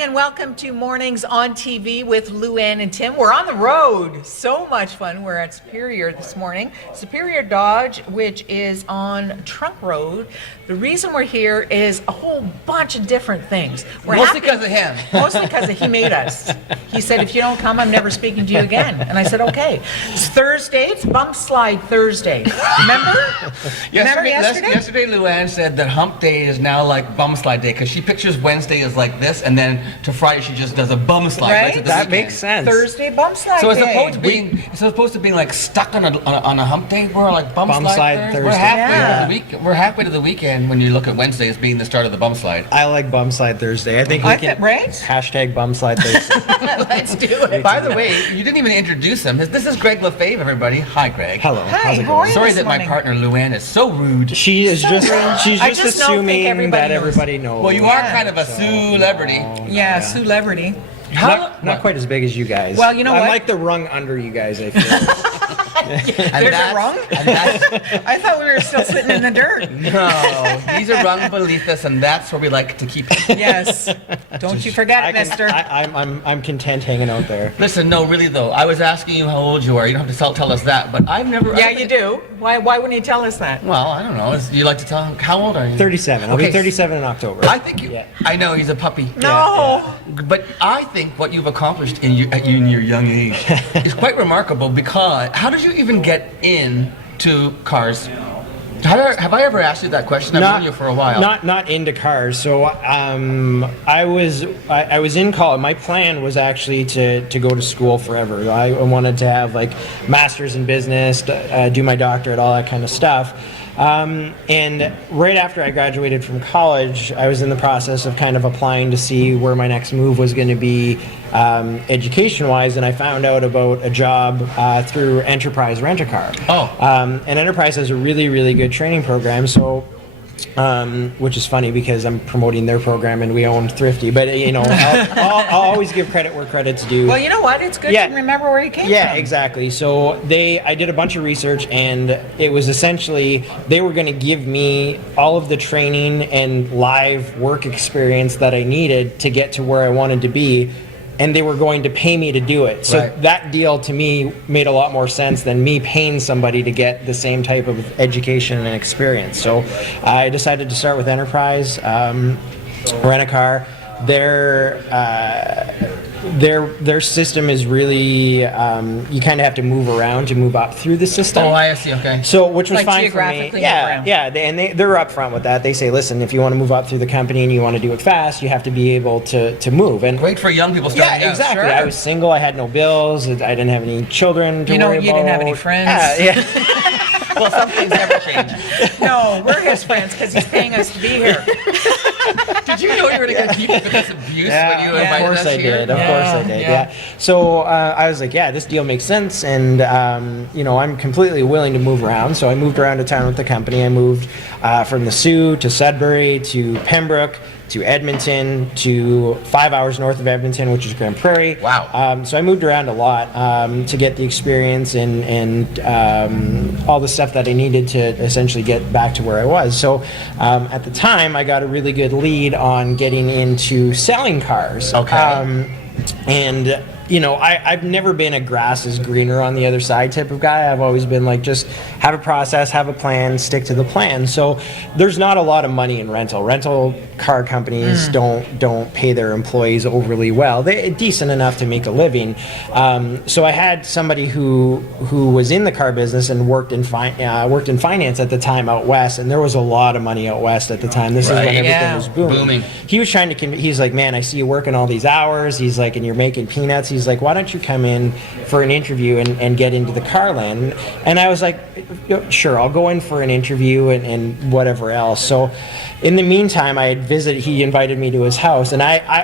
morning and welcome to Mornings on TV with Luann and Tim. We're on the road. So much fun. We're at Superior this morning. Superior Dodge, which is on Trunk Road. The reason we're here is a whole bunch of different things. Mostly because of him. Mostly because he made us. He said, if you don't come, I'm never speaking to you again. And I said, okay. It's Thursday. It's Bump Slide Thursday. Remember? Yesterday, Luann said that Hump Day is now like Bum Slide Day because she pictures Wednesday as like this, and then to Friday she just does a bum slide. Right? Right to the That weekend. makes sense. Thursday Bump Slide So as Day. opposed to being like stuck on a hump day, we're like bum Bum slide slide Thursday. We're Thursday. halfway Yeah. to the week. We're halfway to the weekend when you look at Wednesday as being the start of the bum slide. I like Bum Slide Thursday. I think we can right? hashtag Bum Slide Thursday. Let's do it. By the way, you didn't even introduce him. This is Greg LaFave, everybody. Hi, Greg. Hello. Hi, How's it how are going? you? Sorry this that my morning. partner Luann is so rude. She is she's I just just don't think assuming everybody that knows. everybody knows. Well, you are kind of a celebrity. Yeah, celebrity. Not quite as big as you guys. Well, you know I'm what? like the rung under you guys, I feel. There's a rung? I thought we were still sitting in the dirt. No, he's a rung beneath us, and that's where we like to keep him. Yes. Don't you forget it, mister. I'm content hanging out there. Listen, no, really though, I was asking you how old you are. You don't have to tell us that, but I've never. Yeah, you do. Why wouldn't you tell us that? Well, I don't know. You like to tell? How old are you? 37. I'll Okay. be 37 in October. I think you. Yeah. I know he's a puppy. No. But I think what you've accomplished in your young age is quite remarkable. Because how did you even get into cars? Have I ever asked you that question? I've known you for a while. Not into cars. So I was in college. My plan was actually to go to school forever. I wanted to have like masters in business, do my doctorate, all that kind of stuff. And right after I graduated from college, I was in the process of kind of applying to see where my next move was going to be education-wise, and I found out about a job through Enterprise Rent-A-Car. Oh. And Enterprise has a really, really good training program, so which is funny because I'm promoting their program and we own Thrifty, but you know, I'll always give credit where credit's due. Well, you know what? It's good to remember where you came from. Yeah, exactly. So I did a bunch of research, and it was essentially they were going to give me all of the training and live work experience that I needed to get to where I wanted to be, and they were going to pay me to do it. So Right. that deal to me made a lot more sense than me paying somebody to get the same type of education and experience. So I decided to start with Enterprise, Rent-A-Car. Their system is really you kind of have to move around to move up through the system. Oh, I see. Okay. So, which was Like fine for me. geographically Yeah, around. yeah, they're upfront with that. They say, listen, if you want to move up through the company and you want to do it fast, you have to be able to move. And Great for young people starting yeah, out. exactly. Sure. I was single. I had no bills. I didn't have any children to worry about. You didn't have any friends. Yeah. Well, some things never change. No, we're his friends because he's paying us to be here. Did you know you were going to keep up with this abuse when you Of invited course us I here? did. Of course I did. Yeah. So I was like, yeah, this deal makes sense, and I'm completely willing to move around. So I moved around to town with the company. I moved from the Sioux to Sudbury to Pembroke to Edmonton to 5 hours north of Edmonton, which is Grand Prairie. Wow. So I moved around a lot to get the experience and all the stuff that I needed to essentially get back to where I was. So at the time, I got a really good lead on getting into selling cars. Okay. And I've never been a grass is greener on the other side type of guy. I've always been like, just have a process, have a plan, stick to the plan. So there's not a lot of money in rental. Rental car companies don't pay their employees overly well. They're decent enough to make a living. So I had somebody who was in the car business and worked in finance at the time out west, and there was a lot of money out west at the time. This is when everything Yeah. was booming. He was trying to he's like, man, I see you working all these hours. He's like, and you're making peanuts. He's like, why don't you come in for an interview and get into the car land? And I was like, sure, I'll go in for an interview and whatever else. So in the meantime, he invited me to his house, and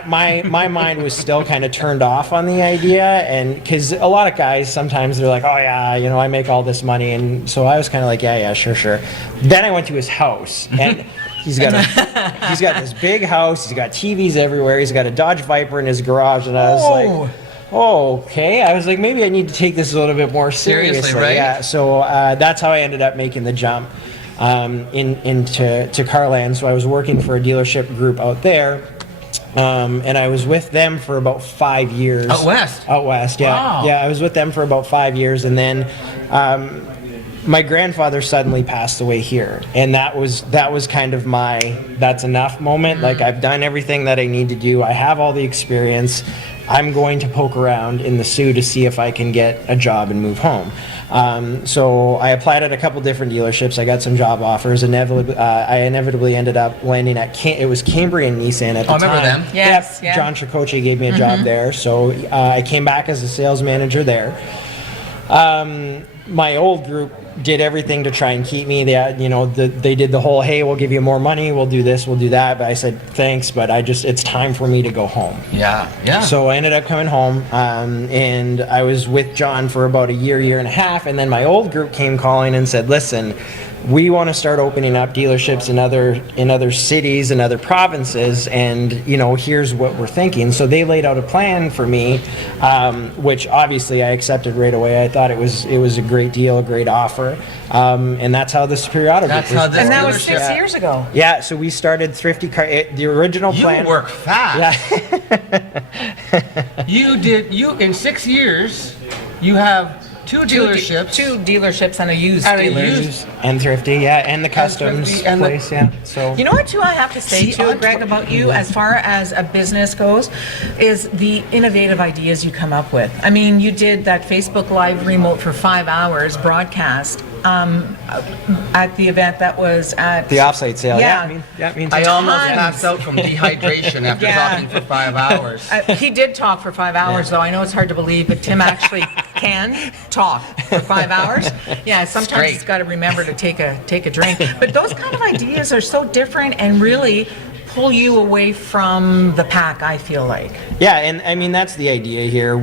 my mind was still kind of turned off on the idea, and because a lot of guys sometimes they're like, oh yeah, I make all this money, and so I was kind of like, yeah, sure. Then I went to his house, and he's got this big house. He's got TVs everywhere. He's got a Dodge Viper in his garage, and I was like, oh, okay. I was like, maybe I need to take this a little bit more seriously. Right? Yeah. So that's how I ended up making the jump into Carland. So I was working for a dealership group out there, And I was with them for about 5 years. Out west? Out west, yeah. Wow. Yeah, I was with them for about 5 years, and then my grandfather suddenly passed away here, and that was kind of my that's enough moment. Like, I've done everything that I need to do. I have all the experience. I'm going to poke around in the Sioux to see if I can get a job and move home. So I applied at a couple different dealerships. I got some job offers. I inevitably ended up landing at it was Cambrian Nissan at the I time. remember them. Yes, Yep, yeah. John Chicoche gave me a job there. So I came back as a sales manager there. My old group did everything to try and keep me. They did the whole, hey, we'll give you more money, we'll do this, we'll do that. But I said, thanks, but it's time for me to go home. Yeah. So I ended up coming home, and I was with John for about a year and a half, and then my old group came calling and said, listen, we want to start opening up dealerships in other cities and other provinces, and here's what we're thinking. So they laid out a plan for me, which obviously I accepted right away. I thought it was a great deal, a great offer, and that's how the Superior Auto Group That's how this And that was dealership- 6 years ago. Yeah, so we started Thrifty Car. The original plan. You work fast. Yeah. You in 6 years, you have two dealerships. Two dealerships and a used And a dealer. used- And Thrifty, yeah, and the customs Thrifty and the- place, yeah. So You know what, too, I have to say, See, too, Greg, about you, as far as a business goes, is the innovative ideas you come up with. I mean, you did that Facebook Live remote for 5 hours broadcast at the event that was at... the offsite sale, Yeah. I almost Tons. passed out from dehydration after Yeah. talking for 5 hours. He did talk for 5 hours, though. I know it's hard to believe, but Tim actually can talk for 5 hours. Yeah, sometimes Straight. he's got to remember to take a drink. But those kind of ideas are so different and really pull you away from the pack, I feel like. Yeah, and I mean, that's the idea here.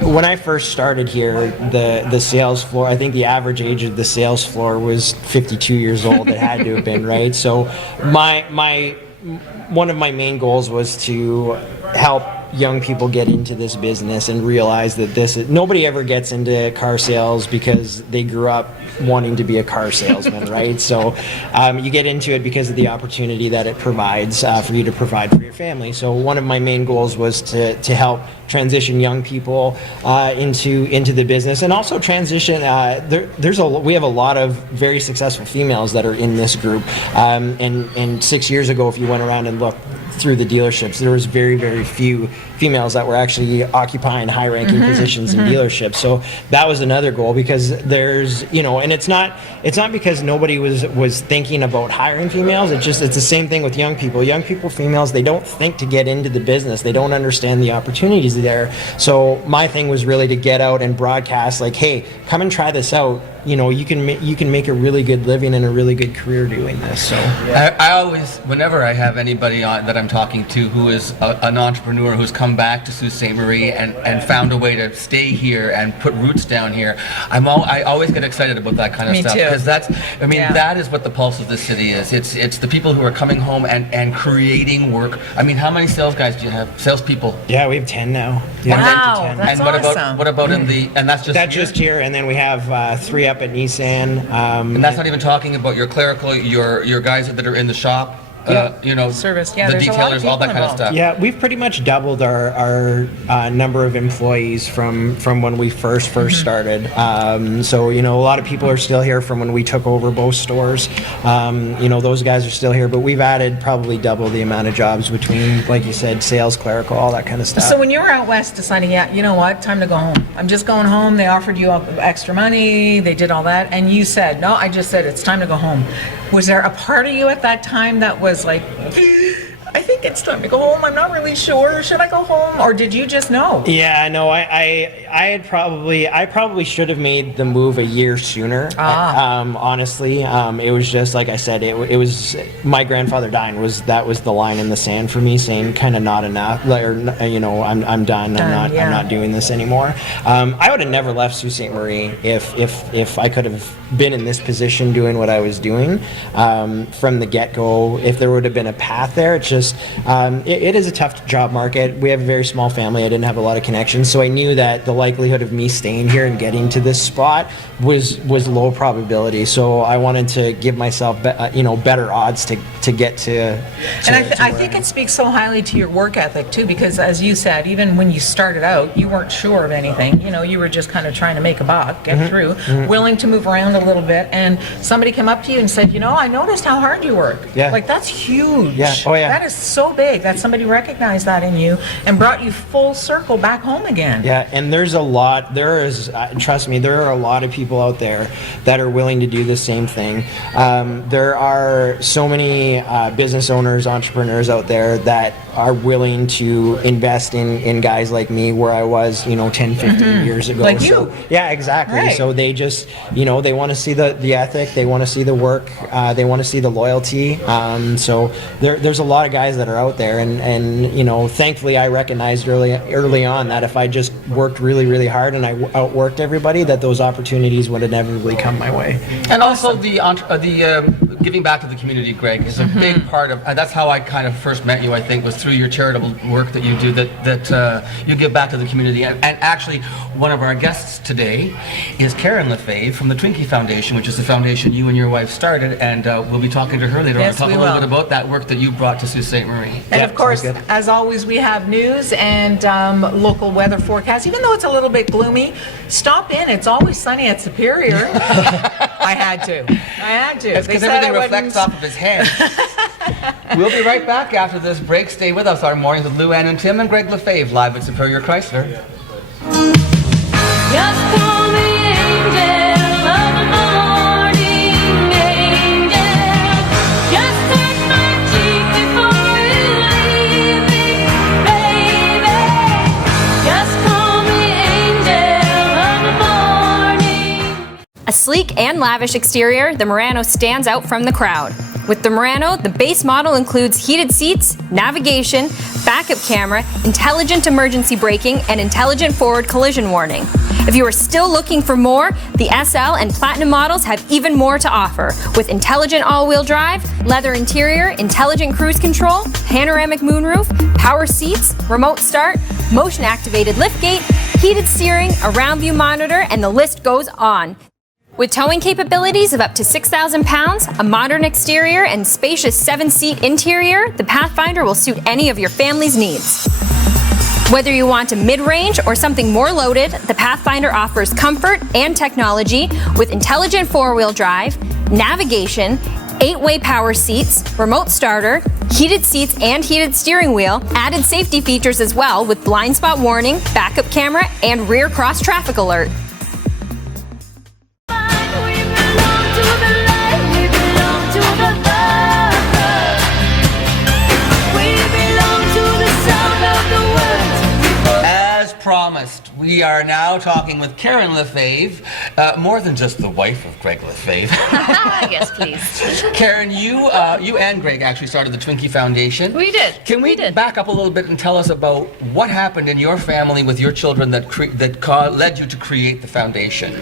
When I first started here, the sales floor, I think the average age of the sales floor was 52 years old. It had to have been, right? So one of my main goals was to help young people get into this business and realize that nobody ever gets into car sales because they grew up wanting to be a car salesman, right? So you get into it because of the opportunity that it provides for you to provide for your family. So one of my main goals was to help transition young people into the business, and also transition. We have a lot of very successful females that are in this group, and 6 years ago, if you went around and looked through the dealerships, there was very, very few females that were actually occupying high-ranking positions in dealerships. So that was another goal, because there's, and it's not because nobody was thinking about hiring females. It's the same thing with young people. Young people, females, they don't think to get into the business. They don't understand the opportunities there. So my thing was really to get out and broadcast, like, hey, come and try this out. You can make a really good living and a really good career doing this. So I always, whenever I have anybody on that I'm talking to who is an entrepreneur who's come back to Sault Ste. Marie and found a way to stay here and put roots down here, I always get excited about that kind of Me stuff, too. because Yeah. that is what the pulse of this city is. It's the people who are coming home and creating work. I mean, how many sales guys do you have? Salespeople. yeah, we have 10 now. Yeah, Wow, 10 to 10. that's And awesome. what about in the, and that's just That's here? just here, and then we have 3 up at Nissan. And that's not even talking about your clerical, your guys that are in the shop, Service. Yeah, the there's a lot of detailers, all that people kind of involved. stuff. Yeah, we've pretty much doubled our number of employees from when we first started. So a lot of people are still here from when we took over both stores. Those guys are still here, but we've added probably double the amount of jobs between, like you said, sales, clerical, all that kind of stuff. So when you were out west deciding, yeah, you know what, time to go home. I'm just going home. They offered you extra money. They did all that. And you said, no, I just said it's time to go home. Was there a part of you at that time that was like, I think it's time to go home. I'm not really sure. Should I go home? Or did you just know? Yeah, no, I probably should have made the move a year sooner. Honestly, it was just like I said. It was my grandfather dying was the line in the sand for me, saying kind of not enough. I'm done. I'm not doing this anymore. I would have never left Sault Ste. Marie if I could have been in this position doing what I was doing from the get-go. If there would have been a path there, it's just it is a tough job market. We have a very small family. I didn't have a lot of connections, so I knew that the likelihood of me staying here and getting to this spot was low probability. So I wanted to give myself better odds to get to. And I think it speaks so highly to your work ethic too, because as you said, even when you started out, you weren't sure of anything. You were just kind of trying to make a buck, get through, willing to move around a little bit, and somebody came up to you and said, I noticed how hard you work. Yeah. Like, that's huge. Yeah. Oh yeah. That is so big that somebody recognized that in you and brought you full circle back home again. Yeah, and trust me, there are a lot of people out there that are willing to do the same thing. There are so many business owners, entrepreneurs out there that are willing to invest in guys like me where I was, 10, 15 years ago. Like so, you. Yeah, exactly. Right. So they just, they want to see the ethic, they want to see the work, they want to see the loyalty. So there's a lot of guys that are out there, and thankfully I recognized early on that if I just worked really, really hard and I outworked everybody, that those opportunities would inevitably come my way. And also the giving back to the community, Greg, is a big part of. That's how I kind of first met you. I think was through your charitable work that you do. That you give back to the community. And actually, one of our guests today is Karen Lefebvre from the Twinkie Foundation, which is the foundation you and your wife started. And we'll be talking to her later on Yes, to talk we a little will. bit about that work that you brought to Sault Ste. Marie. And Yeah, of course, sounds good. as always, we have news and local weather forecast. Even though it's a little bit gloomy, stop in. It's always sunny at Superior. I had to. It's because everything reflects off of his head. We'll be right back after this break. Stay with us. Our mornings with Lou Ann and Tim and Greg Lefebvre live at Superior Chrysler. Just call me angel of the morning, angel. Just touch my cheek before you leave me, baby. Just call me angel of the morning. A sleek and lavish exterior, the Murano stands out from the crowd. With the Murano, the base model includes heated seats, navigation, backup camera, intelligent emergency braking, and intelligent forward collision warning. If you are still looking for more, the SL and Platinum models have even more to offer, with intelligent all-wheel drive, leather interior, intelligent cruise control, panoramic moonroof, power seats, remote start, motion-activated liftgate, heated steering, a round view monitor, and the list goes on. With towing capabilities of up to 6,000 pounds, a modern exterior, and spacious 7-seat interior, the Pathfinder will suit any of your family's needs. Whether you want a mid-range or something more loaded, the Pathfinder offers comfort and technology with intelligent four-wheel drive, navigation, 8-way power seats, remote starter, heated seats and heated steering wheel, added safety features as well with blind spot warning, backup camera, and rear cross traffic alert. We belong to the light, we belong to the love. We belong to the sound of the words. As promised, we are now talking with Karen Lefebvre, more than just the wife of Greg Lefebvre. Yes, please. Karen, you and Greg actually started the Twinkie Foundation. We did. Can we back up a little bit and tell us about what happened in your family with your children that led you to create the foundation?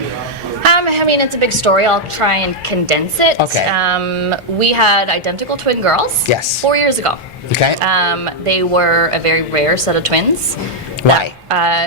I mean, it's a big story. I'll try and condense it. Okay. We had identical twin girls. Yes. 4 years ago. Okay. They were a very rare set of twins. Why?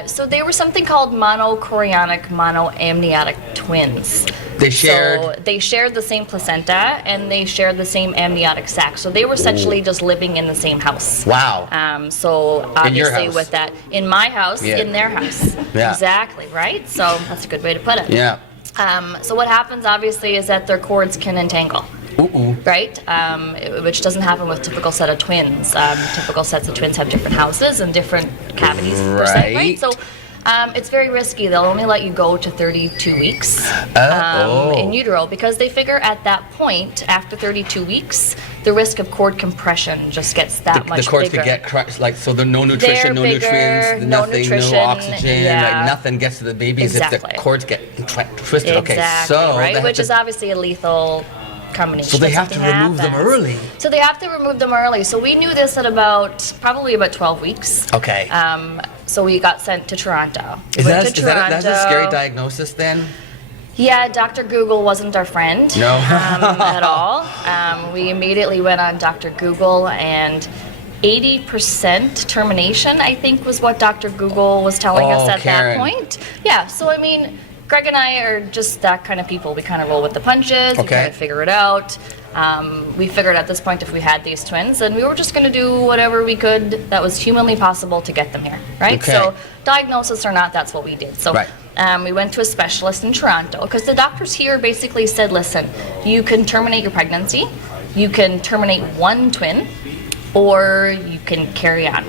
So they were something called monochorionic monoamniotic twins. They shared. So they shared the same placenta and they shared the same amniotic sac. So they were essentially just living in the same house. Wow. So In your obviously house. with that, in my house, Yeah. in their house. Yeah. Exactly, right? So that's a good way to put it. Yeah. So what happens obviously is that their cords can entangle. Ooh. Right, which doesn't happen with typical set of twins. Typical sets of twins have different houses and different cavities per se, Right. right? So it's very risky. They'll only let you go to 32 weeks Oh. in utero because they figure at that point, after 32 weeks, the risk of cord compression just gets that much The cords bigger. could get crushed, so there's no nutrition, They're no bigger, nutrients, no nothing, nutrition, no oxygen, yeah. nothing gets to the babies if Exactly. the cords get twisted. Okay, Exactly, so right? they have Which to- is obviously a lethal combination. So they if have to something remove them happens. early. So they have to remove them early. So we knew this at probably about 12 weeks. Okay. So we got sent to Toronto. Is Went that to that's a scary Toronto. diagnosis then? Yeah, Dr. Google wasn't our friend No. at all. We immediately went on Dr. Google and 80% termination, I think was what Dr. Google was telling us at Karen. that point. Yeah, so I mean, Greg and I are just that kind of people. We kind of roll with the punches, we kind of figure it out. We figured at this point if we had these twins, and we were just going to do whatever we could that was humanly possible to get them here, right? Okay. So diagnosis or not, that's what we did. So we went to a specialist in Toronto because the doctors here basically said, listen, you can terminate your pregnancy, you can terminate one twin, or you can carry on.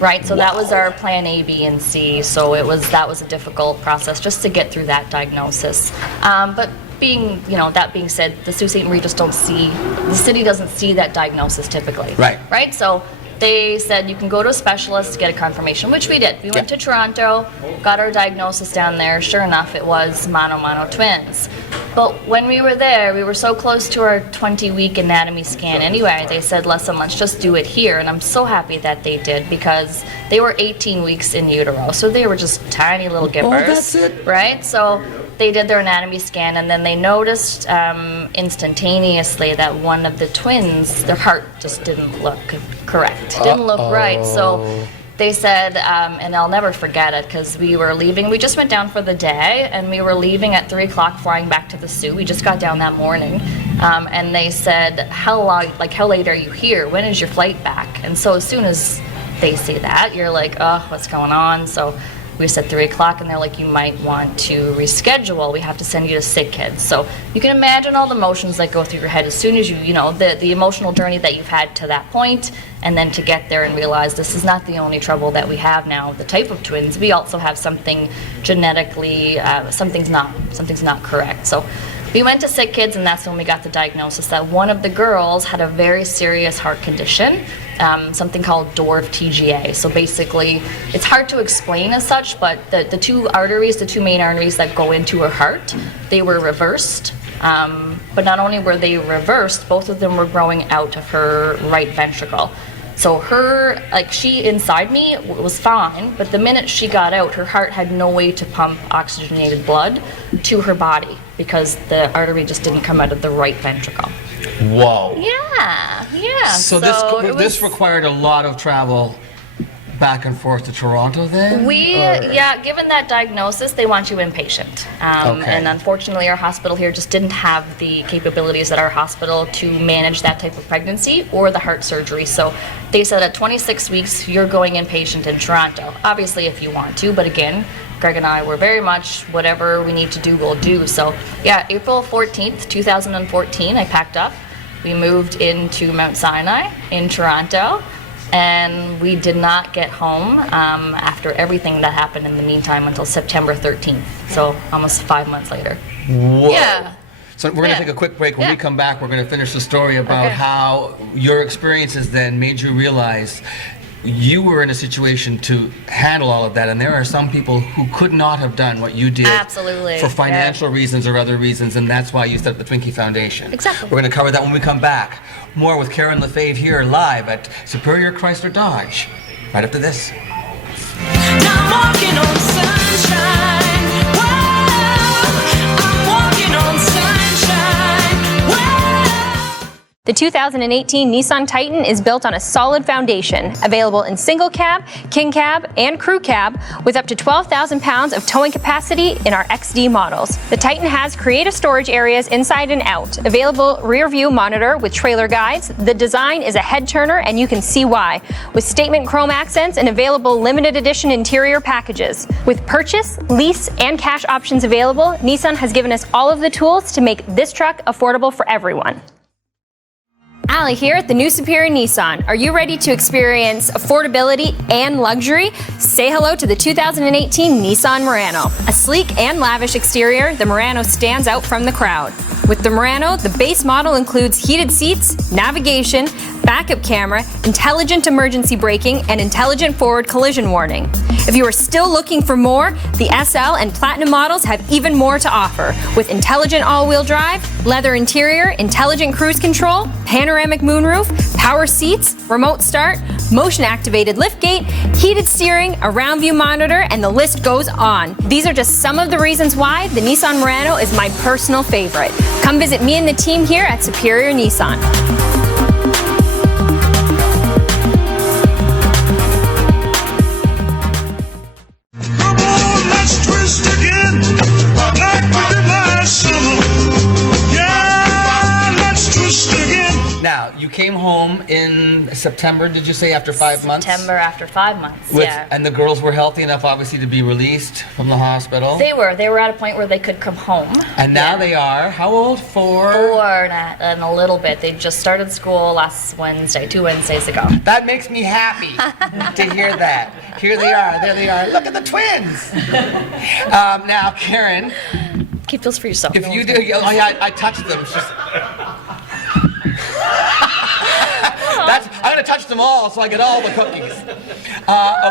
Right, so that was our plan A, B, and C. So that was a difficult process just to get through that diagnosis. But that being said, the Sault Ste. Marie just the city doesn't see that diagnosis typically. Right, so they said you can go to a specialist to get a confirmation, which we did. We went to Toronto, got our diagnosis down there. Sure enough, it was mono twins. But when we were there, we were so close to our 20-week anatomy scan anyway. They said, listen, let's just do it here. And I'm so happy that they did because they were 18 weeks in utero. So they were just tiny little gibbers. Oh, that's it? Right? So they did their anatomy scan, and then they noticed instantaneously that one of the twins, their heart just didn't look correct. Didn't look right. So they said, and I'll never forget it because we were leaving. We just went down for the day, and we were leaving at 3 o'clock, flying back to the Sault. We just got down that morning, and they said, how late are you here? When is your flight back? And so as soon as they say that, you're like, oh, what's going on? So we said 3 o'clock, and they're like, you might want to reschedule. We have to send you to sick kids. So you can imagine all the emotions that go through your head as soon as the emotional journey that you've had to that point, and then to get there and realize this is not the only trouble that we have now. The type of twins, we also have something genetically, something's not correct. So we went to sick kids, and that's when we got the diagnosis that one of the girls had a very serious heart condition, something called dwarf TGA. So basically, it's hard to explain as such, but the two main arteries that go into her heart, they were reversed. But not only were they reversed, both of them were growing out of her right ventricle. So she inside me was fine, but the minute she got out, her heart had no way to pump oxygenated blood to her body because the artery just didn't come out of the right ventricle. Whoa. Yeah. So this required a lot of travel back and forth to Toronto then? Given that diagnosis, they want you inpatient. And unfortunately, our hospital here just didn't have the capabilities at our hospital to manage that type of pregnancy or the heart surgery. So they said at 26 weeks, you're going inpatient in Toronto. Obviously, if you want to, but again, Greg and I were very much whatever we need to do, we'll do. So yeah, April 14th, 2014, I packed up. We moved into Mount Sinai in Toronto. And we did not get home after everything that happened in the meantime until September 13th, so almost 5 months later. Whoa. Yeah. So we're going to take a quick break. When we come back, we're going to finish the story about how your experiences then made you realize you were in a situation to handle all of that, and there are some people who could not have done what you did. Absolutely. For financial reasons or other reasons, and that's why you set up the Twinkie Foundation. Exactly. We're going to cover that when we come back. More with Karen Lefebvre here live at Superior Chrysler Dodge. Right after this. I'm walking on sunshine. Whoa, I'm walking on sunshine. Whoa. The 2018 Nissan Titan is built on a solid foundation, available in single cab, king cab, and crew cab, with up to 12,000 pounds of towing capacity in our XD models. The Titan has creative storage areas inside and out, available rear view monitor with trailer guides. The design is a head turner, and you can see why, with statement chrome accents and available limited edition interior packages. With purchase, lease, and cash options available, Nissan has given us all of the tools to make this truck affordable for everyone. Allie here at the new Superior Nissan. Are you ready to experience affordability and luxury? Say hello to the 2018 Nissan Murano. A sleek and lavish exterior, the Murano stands out from the crowd. With the Murano, the base model includes heated seats, navigation, backup camera, intelligent emergency braking, and intelligent forward collision warning. If you are still looking for more, the SL and Platinum models have even more to offer, with intelligent all-wheel drive, leather interior, intelligent cruise control, panoramic moonroof, power seats, remote start, motion-activated liftgate, heated steering, a round view monitor, and the list goes on. These are just some of the reasons why the Nissan Murano is my personal favorite. Come visit me and the team here at Superior Nissan. September, did you say, after 5 months? September after 5 months. Yeah. And the girls were healthy enough, obviously, to be released from the hospital. They were at a point where they could come home. And now they are how old? 4? 4 and a little bit. They just started school last Wednesday, 2 Wednesdays ago. That makes me happy to hear that. Here they are. There they are. Look at the twins. Now, Karen, Keep those for yourself. if you do, oh yeah, I touched them. It's just- I'm gonna touch them all so I get all the cookies.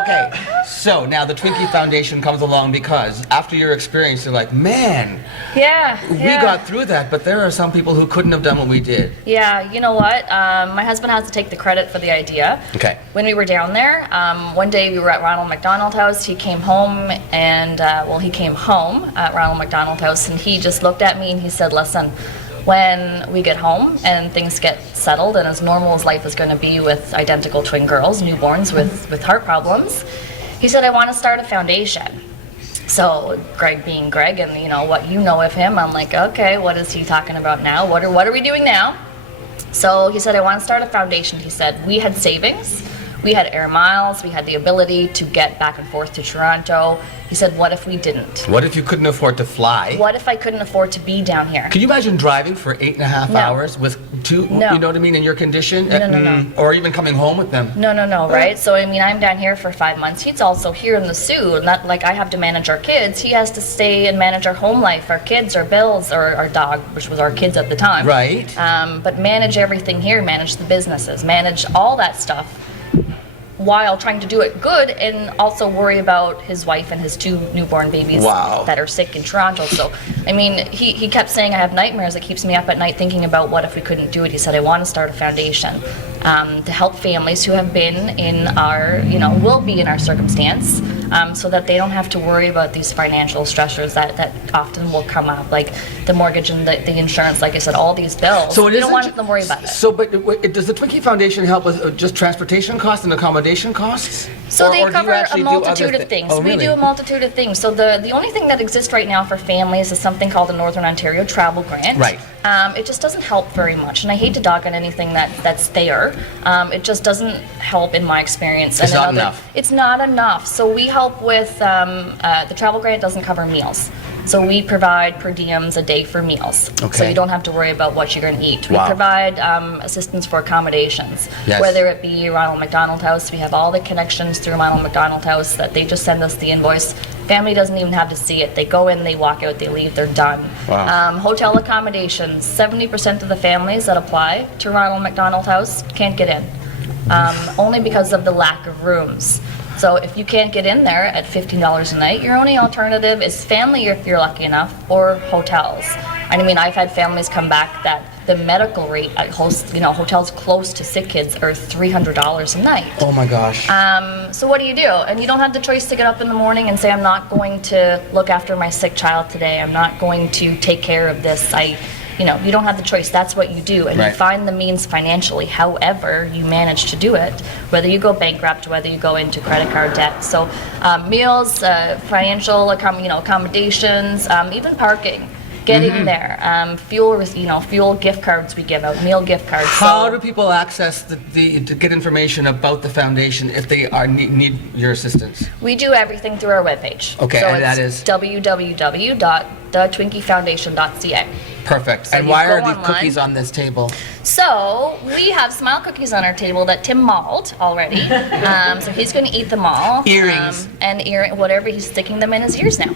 Okay, so now the Twinkie Foundation comes along because after your experience, you're like, man, Yeah. we got through that, but there are some people who couldn't have done what we did. Yeah, you know what? My husband has to take the credit for the idea. Okay. When we were down there, one day we were at Ronald McDonald House. He came home and, he came home at Ronald McDonald House and he just looked at me and he said, listen, when we get home and things get settled and as normal as life is going to be with identical twin girls, newborns with heart problems, he said, I want to start a foundation. So Greg being Greg and what you know of him, I'm like, okay, what is he talking about now? What are we doing now? So he said, I want to start a foundation. He said, we had savings, we had air miles, we had the ability to get back and forth to Toronto. He said, what if we didn't? What if you couldn't afford to fly? What if I couldn't afford to be down here? Can you imagine driving for 8.5 No. hours with 2, No. you know what I mean, in your condition? No. Or even coming home with them? No, right? So, I mean, I'm down here for 5 months. He's also here in the Sioux. Not like I have to manage our kids. He has to stay and manage our home life, our kids, our bills, our dog, which was our kids at the time. Right. But manage everything here, manage the businesses, manage all that stuff while trying to do it good and also worry about his wife and his 2 newborn babies Wow. that are sick in Toronto. So, I mean, he kept saying, I have nightmares. It keeps me up at night thinking about what if we couldn't do it. He said, I want to start a foundation to help families who have been in our, will be in our circumstance so that they don't have to worry about these financial stressors that often will come up, like the mortgage and the insurance, like I said, all these bills. So it we don't isn't want ju- them to worry about it. So, but does the Twinkie Foundation help with just transportation costs and accommodation costs? So Or they do you cover actually a do other multitude of thi- things. Oh, We really? do a multitude of things. So the only thing that exists right now for families is something called the Northern Ontario Travel Grant. Right. It just doesn't help very much, and I hate to dog on anything that's there. It just doesn't help in my experience. It's And not another- enough. It's not enough. So we help with the travel grant doesn't cover meals. So we provide per diems a day for meals. So Okay. you don't have to worry about what you're going to eat. We Wow. provide assistance for accommodations. Yes. Whether it be Ronald McDonald House, we have all the connections through Ronald McDonald House that they just send us the invoice. Family doesn't even have to see it. They go in, they walk out, they leave, they're done. Wow. Hotel accommodations, 70% of the families that apply to Ronald McDonald House can't get in, only because of the lack of rooms. So if you can't get in there at $15 a night, your only alternative is family if you're lucky enough, or hotels. And I mean, I've had families come back that the medical rate at hotels close to sick kids are $300 a night. Oh my gosh. So what do? And you don't have the choice to get up in the morning and say, I'm not going to look after my sick child today. I'm not going to take care of this. You don't have the choice. That's what you do. And Right. you find the means financially. However, you manage to do it, whether you go bankrupt, whether you go into credit card debt. So meals, financial accommodations, even parking. Getting there, fuel gift cards we give out, meal gift cards. How So- do people access to get information about the foundation if they need your assistance? We do everything through our webpage. Okay, so and that it's is? www.thetwinkiefoundation.ca. Perfect. So And you why go are these online. cookies on this table? So we have smile cookies on our table that Tim mauled already. So he's going to eat them all. Earrings. And whatever, he's sticking them in his ears now.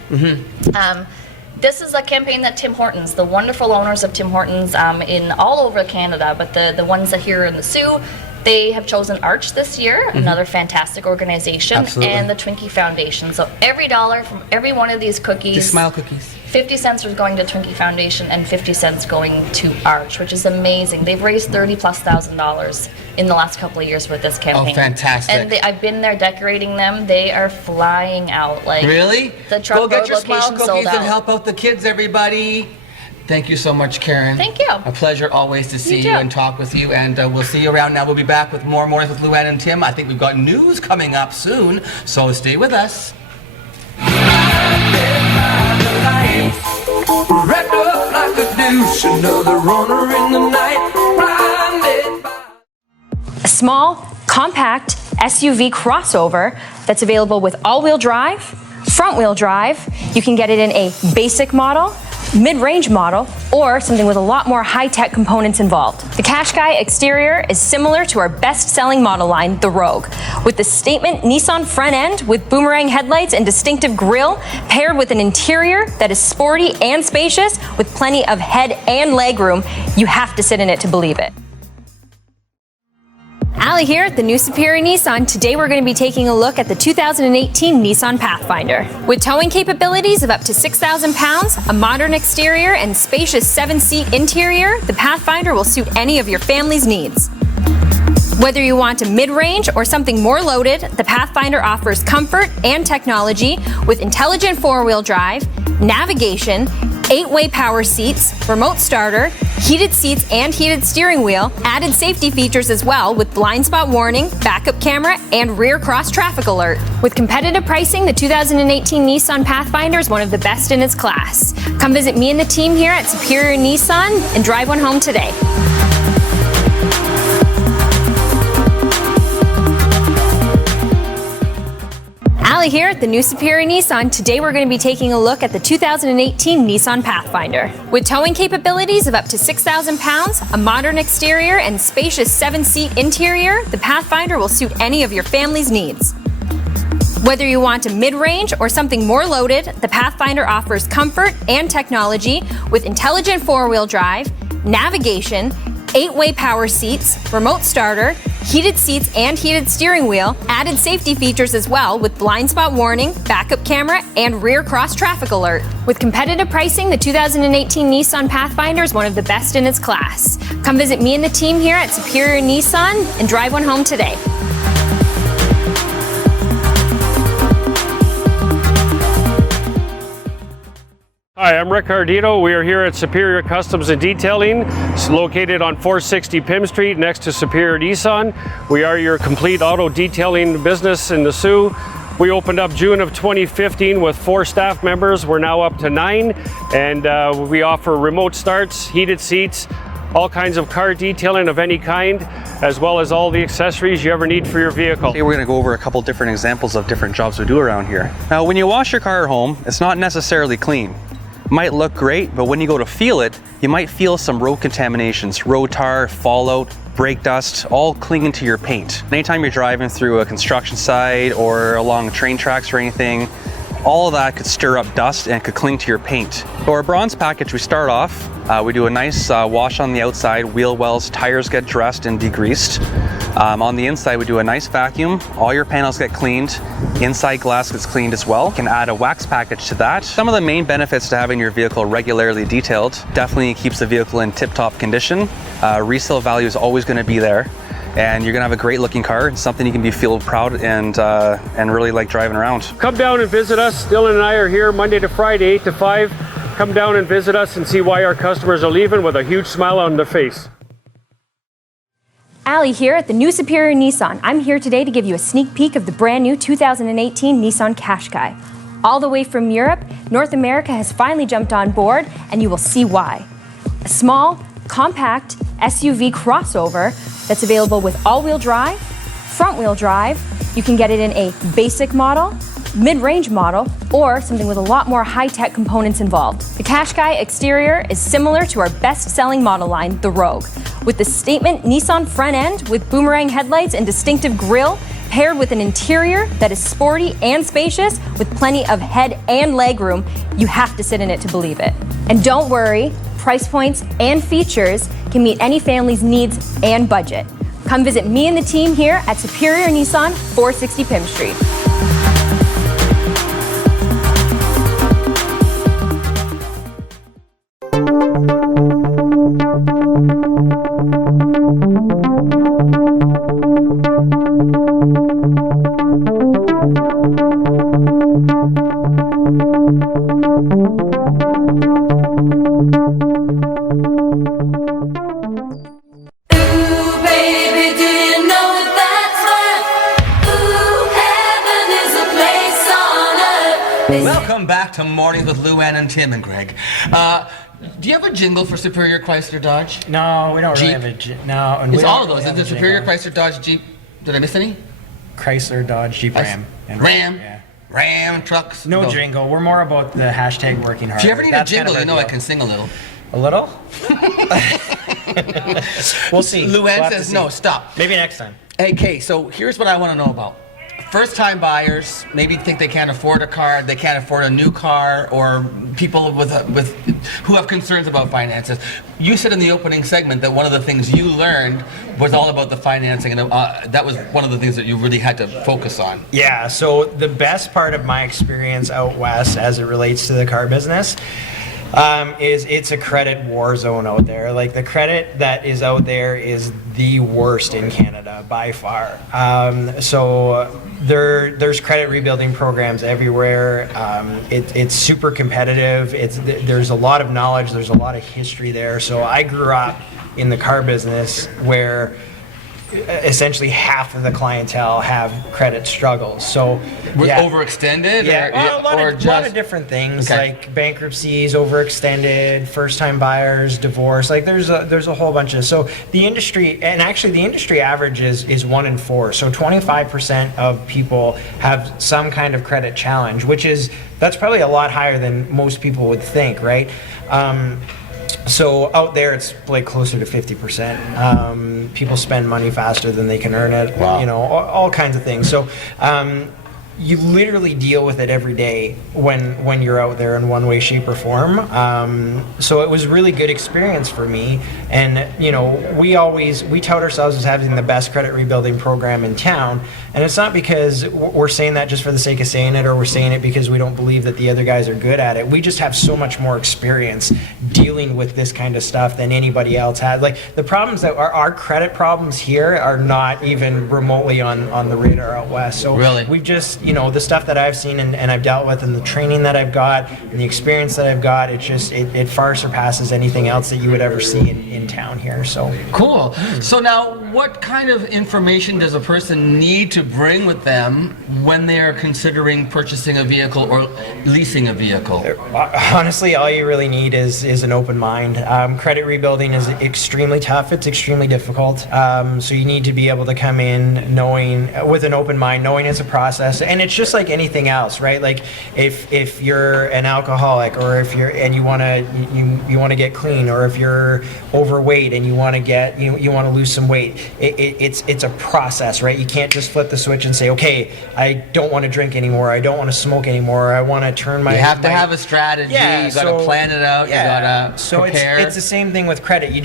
This is a campaign that Tim Hortons, the wonderful owners of Tim Hortons in all over Canada, but the ones that here in the Sioux, they have chosen Arch this year, another fantastic organization, Absolutely. and the Twinkie Foundation. So every dollar from every one of these cookies, Just smile cookies. 50 cents was going to Twinkie Foundation and 50 cents going to Arch, which is amazing. They've raised $30,000+ in the last couple of years with this campaign. Oh, fantastic. And I've been there decorating them. They are flying out. Like Really? The Truck Go get Road your smile location sold cookies and out. help out the kids, everybody. Thank you so much, Karen. Thank you. A pleasure always to see you too. and talk with you. And we'll see you around now. We'll be back with more Mornings with Luann and Tim. I think we've got news coming up soon, so stay with us. Wrapped up like a douche, another runner in the night, blinded by small, compact SUV crossover that's available with all-wheel drive, front-wheel drive. You can get it in a basic model, mid-range model, or something with a lot more high-tech components involved. The Qashqai exterior is similar to our best-selling model line, the Rogue, with the statement Nissan front end with boomerang headlights and distinctive grille, paired with an interior that is sporty and spacious with plenty of head and leg room. You have to sit in it to believe it. Allie here at the new Superior Nissan. Today we're going to be taking a look at the 2018 Nissan Pathfinder. With towing capabilities of up to 6,000 pounds, a modern exterior, and spacious 7-seat interior, the Pathfinder will suit any of your family's needs. Whether you want a mid-range or something more loaded, the Pathfinder offers comfort and technology with intelligent 4-wheel drive, navigation, 8-way power seats, remote starter, heated seats and heated steering wheel, added safety features as well with blind spot warning, backup camera, and rear cross traffic alert. With competitive pricing, the 2018 Nissan Pathfinder is one of the best in its class. Come visit me and the team here at Superior Nissan and drive one home today. Allie here at the new Superior Nissan. Today we're going to be taking a look at the 2018 Nissan Pathfinder. With towing capabilities of up to 6,000 pounds, a modern exterior, and spacious 7-seat interior, the Pathfinder will suit any of your family's needs. Whether you want a mid-range or something more loaded, the Pathfinder offers comfort and technology with intelligent 4-wheel drive, navigation, 8-way power seats, remote starter, heated seats and heated steering wheel, added safety features as well with blind spot warning, backup camera, and rear cross traffic alert. With competitive pricing, the 2018 Nissan Pathfinder is one of the best in its class. Come visit me and the team here at Superior Nissan and drive one home today. Hi, I'm Rick Ardito. We are here at Superior Customs and Detailing. It's located on 460 Pym Street next to Superior Nissan. We are your complete auto detailing business in the Sioux. We opened up June of 2015 with 4 staff members. We're now up to 9, and we offer remote starts, heated seats, all kinds of car detailing of any kind, as well as all the accessories you ever need for your vehicle. Today we're going to go over a couple different examples of different jobs we do around here. Now, when you wash your car at home, it's not necessarily clean. Might look great, but when you go to feel it, you might feel some road contaminations, road tar, fallout, brake dust, all clinging to your paint. Anytime you're driving through a construction site or along train tracks or anything, all of that could stir up dust and could cling to your paint. For our bronze package, we start off, we do a nice wash on the outside, wheel wells, tires get dressed and degreased. On the inside, we do a nice vacuum. All your panels get cleaned. Inside glass gets cleaned as well. You can add a wax package to that. Some of the main benefits to having your vehicle regularly detailed: definitely keeps the vehicle in tip-top condition. Resale value is always going to be there, and you're going to have a great looking car. It's something you can feel proud and really like driving around. Come down and visit us. Dylan and I are here Monday to Friday, 8 to 5. Come down and visit us and see why our customers are leaving with a huge smile on their face. Allie here at the new Superior Nissan. I'm here today to give you a sneak peek of the brand new 2018 Nissan Qashqai. All the way from Europe, North America has finally jumped on board, and you will see why. A small, compact SUV crossover that's available with all-wheel drive, front-wheel drive. You can get it in a basic model, mid-range model, or something with a lot more high-tech components involved. The Qashqai exterior is similar to our best-selling model line, the Rogue, with the statement Nissan front end with boomerang headlights and distinctive grille, paired with an interior that is sporty and spacious with plenty of head and leg room. You have to sit in it to believe it. And don't worry, price points and features can meet any family's needs and budget. Come visit me and the team here at Superior Nissan, 460 Pym Street. Welcome back to Mornings with Luann and Tim and Greg. Do you have a jingle for Superior Chrysler Dodge? No, we don't Jeep? really have no. And It's we all don't of those. really Is have it a Superior jingle. Chrysler Dodge Jeep? Did I miss any? Chrysler, Dodge, Jeep, Ram. And Ram. Yeah. Ram trucks. No Go. jingle. We're more about the hashtag working hard. If you ever need a jingle, you know I can sing a little. A little? We'll see. Luann We'll have to says see. no, stop. Maybe next time. Hey, Kay, so here's what I want to know about. First-time buyers maybe think they can't afford a car, they can't afford a new car, or people with who have concerns about finances. You said in the opening segment that one of the things you learned was all about the financing, and that was one of the things that you really had to focus on. Yeah, so the best part of my experience out west as it relates to the car business is it's a credit war zone out there. Like, the credit that is out there is the worst in Canada by far. So there's credit rebuilding programs everywhere. It's super competitive. There's a lot of knowledge. There's a lot of history there. So I grew up in the car business where essentially half of the clientele have credit struggles. So yeah. Overextended? Yeah, well, a lot of different things, Okay. like bankruptcies, overextended, first-time buyers, divorce. Like there's a whole bunch of. So the industry, and actually the industry average is 1 in 4. So 25% of people have some kind of credit challenge, that's probably a lot higher than most people would think, right? So out there, it's like closer to 50%. People spend money faster than they can earn it. Wow. You know, all kinds of things. So you literally deal with it every day when you're out there in one way, shape, or form. So it was a really good experience for me. And you know, we tout ourselves as having the best credit rebuilding program in town. And it's not because we're saying that just for the sake of saying it, or we're saying it because we don't believe that the other guys are good at it. We just have so much more experience dealing with this kind of stuff than anybody else had. Like, the problems that our credit problems here are not even remotely on the radar out west. So Really? we've just, you know, the stuff that I've seen and I've dealt with, and the training that I've got and the experience that I've got, it far surpasses anything else that you would ever see in town here. So Cool. So now, what kind of information does a person need to bring with them when they are considering purchasing a vehicle or leasing a vehicle? honestly, all you really need is an open mind. Credit rebuilding is extremely tough. It's extremely difficult. So you need to be able to come in with an open mind, knowing it's a process, and it's just like anything else, right? Like if you're an alcoholic, or if you want to get clean, or if you're overweight and you want to lose some weight, it's a process, right? You can't just flip the switch and say, okay, I don't want to drink anymore, I don't want to smoke anymore, I want to turn my. You have to have a strategy. Yeah, you got to plan it out. Yeah. You got to prepare. So it's the same thing with credit. You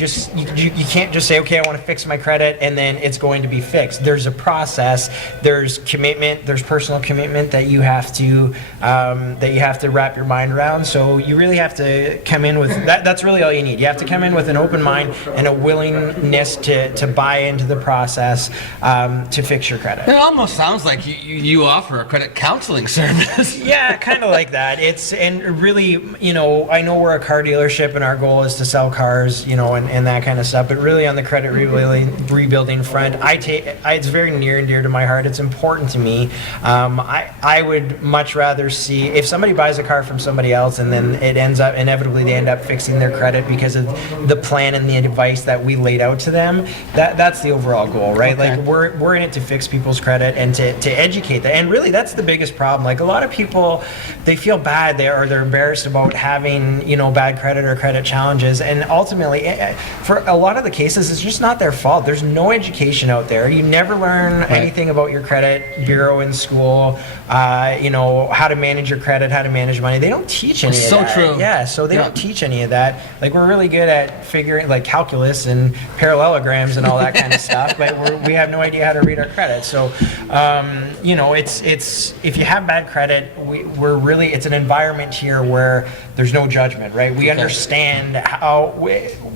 can't just say, okay, I want to fix my credit, and then it's going to be fixed. There's a process. There's commitment. There's personal commitment that you have to wrap your mind around. So you really have to come in with that. That's really all you need. You have to come in with an open mind and a willingness to buy into the process to fix your credit. It almost sounds like you offer a credit counseling service. Yeah, kind of like that. And really, you know, I know we're a car dealership and our goal is to sell cars, you know, and that kind of stuff. But really, on the credit rebuilding front, it's very near and dear to my heart. It's important to me. I would much rather see, if somebody buys a car from somebody else and then inevitably they end up fixing their credit because of the plan and the advice that we laid out to them. That's the overall goal, right? Okay. Like, we're in it to fix people's credit and to educate them. And really, that's the biggest problem. Like, a lot of people, they feel bad they're embarrassed about having, you know, bad credit or credit challenges, and ultimately for a lot of the cases it's just not their fault. There's no education out there. You never learn anything about your credit bureau in school, you know, how to manage your credit, how to manage money. They don't teach any of So that. true. Yeah, so they don't teach any of that. Like, we're really good at figuring, like, calculus and parallelograms and all that kind of stuff, but we have no idea how to read our credit. So you know, it's if you have bad credit, it's an environment here where there's no judgment, right? We understand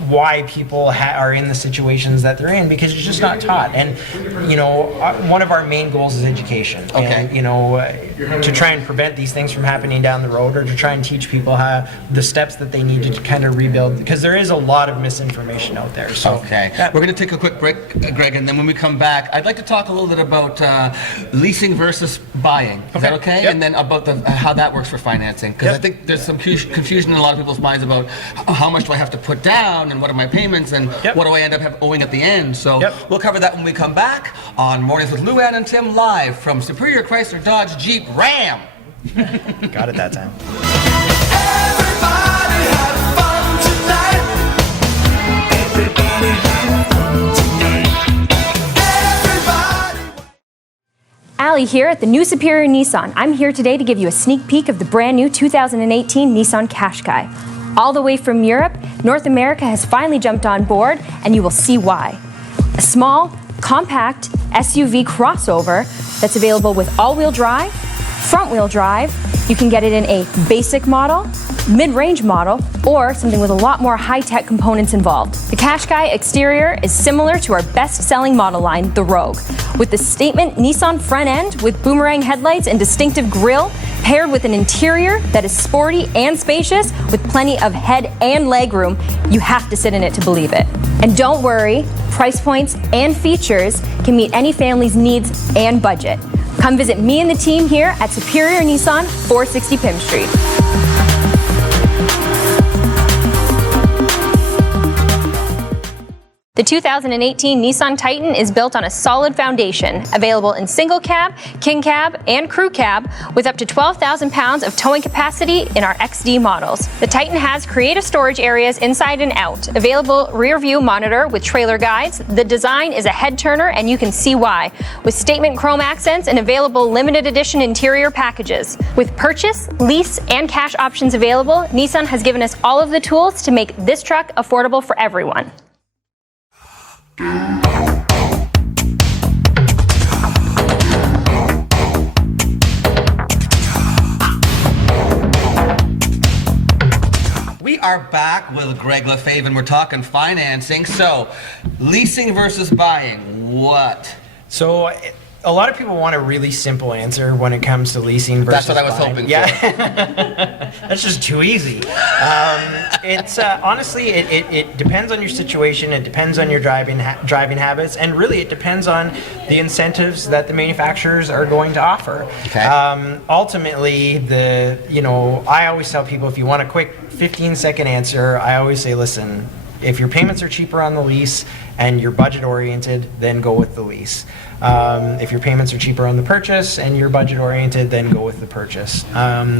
why people are in the situations that they're in, because it's just not taught. And you know, one of our main goals is education. Okay. to try and prevent these things from happening down the road, or to try and teach people the steps that they need to kind of rebuild, because there is a lot of misinformation out there. So okay, we're going to take a quick break, Greg, and then when we come back, I'd like to talk a little bit about leasing versus buying. Is that okay? Yep. And then about how that works for financing, because I think there's some confusion in a lot of people's minds about how much do I have to put down, and what are my payments, and what do I end up owing at the end. So we'll cover that when we come back on Mornings with Luann and Tim, live from Superior Chrysler Dodge Jeep Ram. Got it that time. Everybody have fun tonight. Everybody have fun tonight. Everybody. Allie here at the new Superior Nissan. I'm here today to give you a sneak peek of the brand new 2018 Nissan Qashqai. All the way from Europe, North America has finally jumped on board, and you will see why. A small, compact SUV crossover that's available with all-wheel drive, front-wheel drive. You can get it in a basic model, mid-range model, or something with a lot more high-tech components involved. The Qashqai exterior is similar to our best-selling model line, the Rogue, with the statement Nissan front end with boomerang headlights and distinctive grille, paired with an interior that is sporty and spacious with plenty of head and leg room. You have to sit in it to believe it. And don't worry, price points and features can meet any family's needs and budget. Come visit me and the team here at Superior Nissan, 460 Pym Street. The 2018 Nissan Titan is built on a solid foundation, available in single cab, king cab, and crew cab, with up to 12,000 pounds of towing capacity in our XD models. The Titan has creative storage areas inside and out, available rear view monitor with trailer guides. The design is a head turner, and you can see why, with statement chrome accents and available limited edition interior packages. With purchase, lease, and cash options available, Nissan has given us all of the tools to make this truck affordable for everyone. We are back with Greg Lefebvre, and we're talking financing. So, leasing versus buying, what? So a lot of people want a really simple answer when it comes to leasing versus That's what I was buying. hoping for. Yeah, that's just too easy. It's honestly, it depends on your situation. It depends on your driving habits, and really, it depends on the incentives that the manufacturers are going to offer. Okay. Ultimately, I always tell people, if you want a quick 15-second answer, I always say, listen, if your payments are cheaper on the lease and you're budget oriented, then go with the lease. If your payments are cheaper on the purchase and you're budget oriented, then go with the purchase.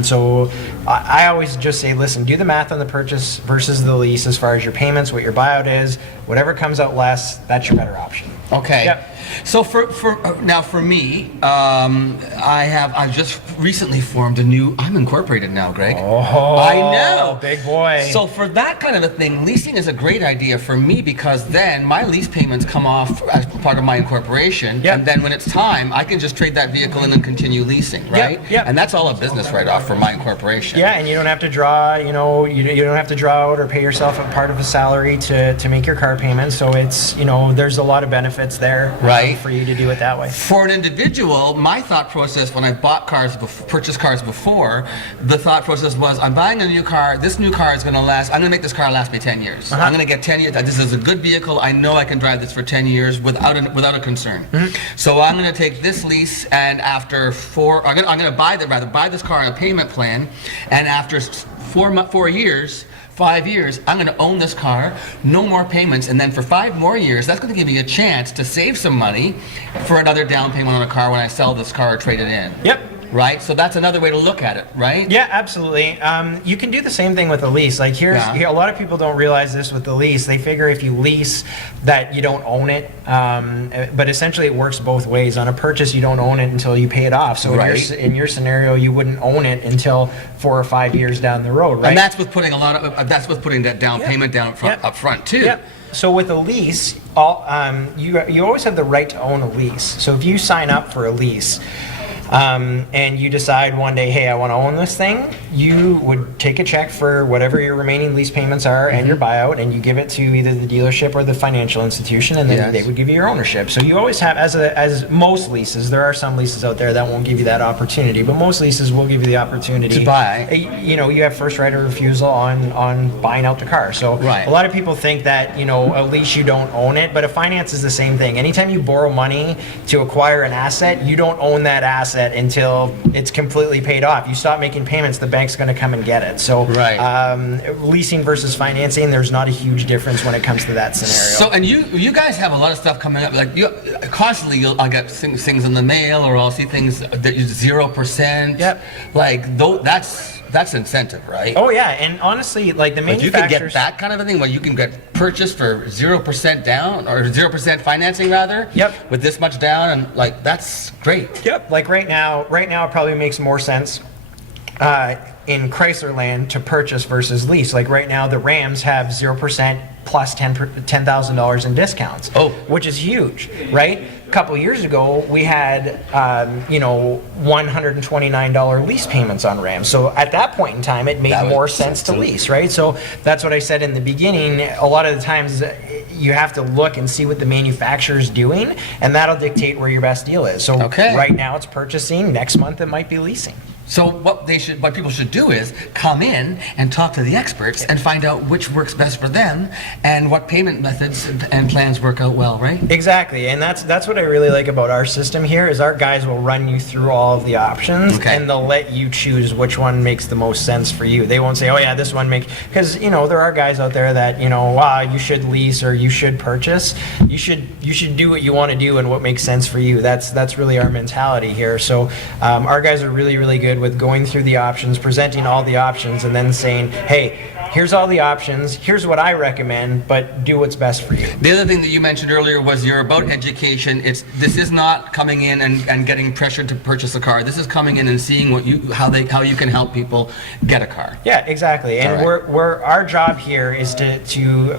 So I always just say, listen, do the math on the purchase versus the lease as far as your payments, what your buyout is. Whatever comes out less, that's your better option. Okay. Yep. So for me, I've just recently formed I'm incorporated now, Greg. Oh, I know. Big boy. So for that kind of a thing, leasing is a great idea for me, because then my lease payments come off as part of my incorporation. Yep. And then when it's time, I can just trade that vehicle in and continue leasing, right? Yep. And that's all a business write-off for my incorporation. Yeah, and you don't have to draw, you don't have to draw out or pay yourself a part of a salary to make your car payment. So it's, there's a lot of benefits there. Right. For you to do it that way. For an individual, my thought process when I bought purchased cars before, the thought process was, I'm buying a new car. This new car is going to last. I'm going to make this car last me 10 years. I'm going to get 10 years. This is a good vehicle. I know I can drive this for 10 years without a concern. So I'm going to take this lease, and after I'm going to buy this car on a payment plan, and after 4 years. 5 years, I'm going to own this car, no more payments, and then for 5 more years, that's going to give me a chance to save some money for another down payment on a car when I sell this car or trade it in. Yep. Right? So that's another way to look at it, right? Yeah, absolutely. You can do the same thing with a lease. Like here, a lot of people don't realize this with the lease. They figure if you lease that you don't own it, but essentially it works both ways. On a purchase, you don't own it until you pay it off. So in your scenario, you wouldn't own it until 4 or 5 years down the road, right? And that's with putting putting that down payment down up front too. Yep. So with a lease, you always have the right to own a lease. So if you sign up for a lease, and you decide one day, hey, I want to own this thing, you would take a check for whatever your remaining lease payments are and your buyout, and you give it to either the dealership or the financial institution, and then they would give you your ownership. So you always have, as most leases, there are some leases out there that won't give you that opportunity, but most leases will give you the opportunity to buy. You know, you have first right of refusal on buying out the car. So a lot of people think that, you know, a lease you don't own it, but a finance is the same thing. Anytime you borrow money to acquire an asset, you don't own that asset until it's completely paid off. You stop making payments, the bank's going to come and get it. So leasing versus financing, there's not a huge difference when it comes to that scenario. So, and you guys have a lot of stuff coming up. Like constantly, I'll get things in the mail, or I'll see things that use 0%. Yep. Like that's incentive, right? Oh yeah, and honestly, like the manufacturers, you can get that kind of a thing where you can get purchased for 0% down, or 0% financing rather. Yep. With this much down, and like that's great. Yep. Like right now it probably makes more sense in Chrysler land to purchase versus lease. Like right now, the Rams have 0% plus $10,000 in discounts. Oh, which is huge, right? A couple of years ago, we had $129 lease payments on Rams. So at that point in time, it made more sense to lease, right? So that's what I said in the beginning. A lot of the times, you have to look and see what the manufacturer's doing, and that'll dictate where your best deal is. So right now, it's purchasing. Next month, it might be leasing. So what people should do is come in and talk to the experts and find out which works best for them and what payment methods and plans work out well, right? Exactly, and that's what I really like about our system here is our guys will run you through all of the options and they'll let you choose which one makes the most sense for you. They won't say, oh yeah, this one makes, because you know there are guys out there that you should lease or you should purchase. You should do what you want to do and what makes sense for you. That's really our mentality here. So our guys are really, really good with going through the options, presenting all the options, and then saying, hey, here's all the options, here's what I recommend, but do what's best for you. The other thing that you mentioned earlier was you're about education. This is not coming in and getting pressured to purchase a car. This is coming in and seeing how you can help people get a car. Yeah, exactly. And our job here is to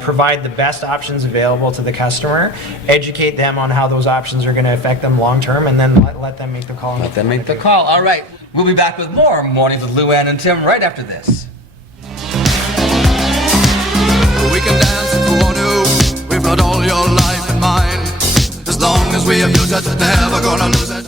provide the best options available to the customer, educate them on how those options are going to affect them long term, and then let them make the call. Let them make the call. All right. We'll be back with more Mornings with Luann and Tim right after this. We can dance if we want to. We've got all your life in mind. As long as we have used it, never gonna lose it.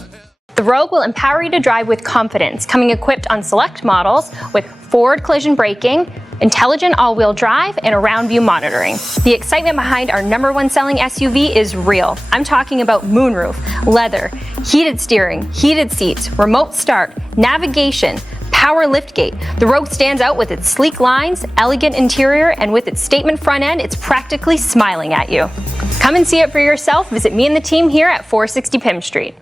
The Rogue will empower you to drive with confidence, coming equipped on select models with forward collision braking, intelligent all-wheel drive, and around view monitoring. The excitement behind our #1 selling SUV is real. I'm talking about moonroof, leather, heated steering, heated seats, remote start, navigation, power liftgate. The Rogue stands out with its sleek lines, elegant interior, and with its statement front end, it's practically smiling at you. Come and see it for yourself. Visit me and the team here at 460 Pym Street.